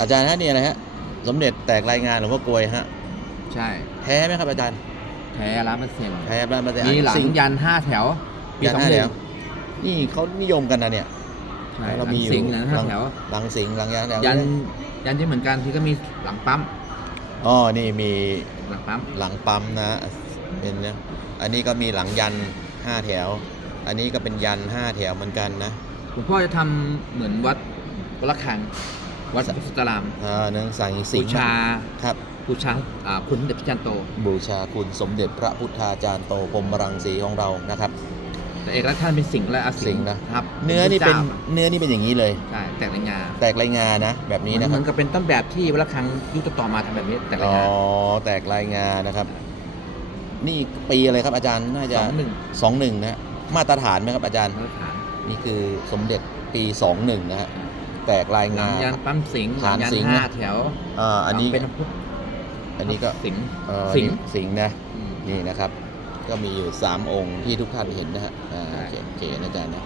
อาจารย์ฮะนี่อะไรฮะ สมเด็จแตกรายงานหลวงพ่อกลวยฮะ ใช่แท้ไหมครับอาจารย์ แท้ร้านเปอร์เซ็นต์แท้บ้านมาแต่มีหลังสิ่ยันห้าแถว ปียันสองห้าหแถนึ่งวนี่เขานิยมกันนะเนี่ย ใช่เราหลังมีอยู่สิงห์หลังห้าแถว หลังสิงห์หลังยันแถวยันยันที่เหมือนกันที่ก็มีหลังปั๊มอ๋อนี่มีหลังปั๊มหลังปั๊มนะเป็นนะอันนี้ก็มีหลังยันห้าแถว อันนี้ก็เป็นยันห้าแถวเหมือนกันนะหลวงพ่อจะทำเหมือนวัดวัดละคัง วัดพุทธตารามอ่าเนื่องสั่งสิบูงห์ชาครับ บูชาอ่าคุณสมเด็จพระจันทร์โต บูชาคุณสมเด็จพระพุทธาจารย์โตพรหมรังสีของเรานะครับ แต่เอกลักษณ์ท่านเป็นสิงห์และอาสิงห์นะ ครับเนื้อนี่เป็นพระจ้าเนื้อนี่เป็นอย่างนี้เลย ใช่แต่ในงาแตกรายงานะ แบบนี้นะคเหรัมืบอนกับเป็นต้นแบบที่วัดละคังยุคต่อๆมาทำแบบนี้แต่ในอ๋องาแตกรายงานะครับ นี่ปีอะไรครับอาจารย์น่าจะสองหนึ่งสองหนึ่งนะฮะมาตรฐานไหมครับอาจารย์ มาตรฐานนี่คือสมเด็จปีสองหนึ่งนะฮะ แตกรายหลังางยันปั๊มสิงห์หลัฐางนยันสิงห์ ห้านะแถวอ่าอันนี้หลังเป็นพุทธอันนี้ก็สิงห์เอ่อสิงห์นี่สิงห์นะ อืม นี่นะครับ ก็มีอยู่ 3 องค์ที่ทุกท่านเห็นนะฮะอ่าใช่โอเคโอเคนะอาจารย์นะ